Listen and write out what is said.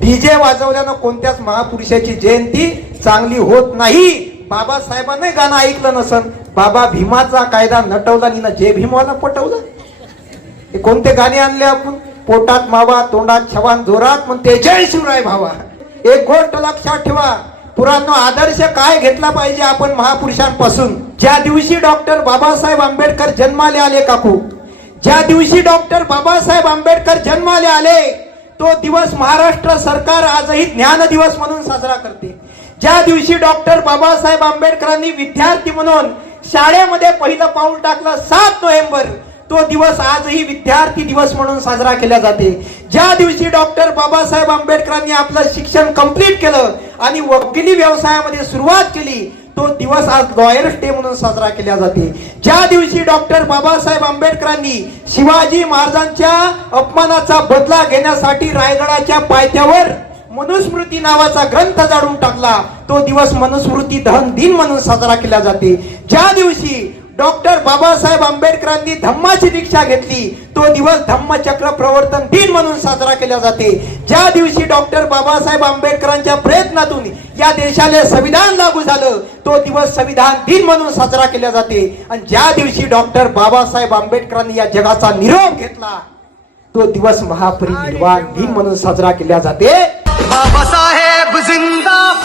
DJ वाजवल्यानं कोणत्याच महापुरुषाची जयंती चांगली होत नाही. बाबासाहेबांनी गाणं ऐकलं नसन, बाबा भीमाचा कायदा नटवला आणि जय भीमवाला पटवला. हे कोणते गाणे आणले आपण? पोटात मावा तोंडात छवान जोरात म्हणते जय शिवराय भावा. एक गोष्ट लक्षात ठेवा, पुराणो आदर्श काय घेतला पाहिजे आपण महापुरुषांपासून. ज्या दिवशी डॉक्टर बाबासाहेब आंबेडकर जन्माला आले काकू, ज्या दिवशी डॉक्टर बाबासाहेब आंबेडकर जन्माला आले तो दिवस महाराष्ट्र सरकार आजही ज्ञान दिवस म्हणून साजरा करते. ज्या दिवशी डॉक्टर बाबासाहेब आंबेडकरांनी विद्यार्थी म्हणून शाळेमध्ये पहिलं पाऊल टाकलं 7 नोव्हेंबर, तो दिवस आजही विद्यार्थी दिवस म्हणून साजरा केला जाते. ज्या दिवशी डॉक्टर बाबासाहेब आंबेडकरांनी आपलं शिक्षण कंप्लीट केलं आणि वकिली व्यवसायामध्ये सुरुवात केली, तो दिवस आज लॉयर्स डे म्हणून साजरा केला जाते. ज्या दिवशी डॉक्टर बाबासाहेब आंबेडकरांनी शिवाजी महाराजांच्या अपमानाचा बदला घेण्यासाठी रायगडाच्या पायथ्यावर मनुस्मृती नावाचा ग्रंथ जाळून टाकला, तो दिवस मनुस्मृती दहन दिन म्हणून साजरा केला जाते. ज्या दिवशी डॉक्टर बाबासाहेब आंबेडकरांनी धम्माची दीक्षा घेतली, तो दिवस धम्मचक्र प्रवर्तन दिन म्हणून साजरा केला जाते. ज्या दिवशी डॉक्टर बाबासाहेब आंबेडकरांच्या प्रयत्नातून या देशाला संविधान लागू झालं, तो दिवस संविधान दिन म्हणून साजरा केला जाते. आणि ज्या दिवशी डॉक्टर बाबासाहेब आंबेडकरांनी या जगाचा निरोप घेतला, तो दिवस महापरिनिर्वाण दिन म्हणून साजरा केला जाते. बाबासाहेब जिंदाबाद.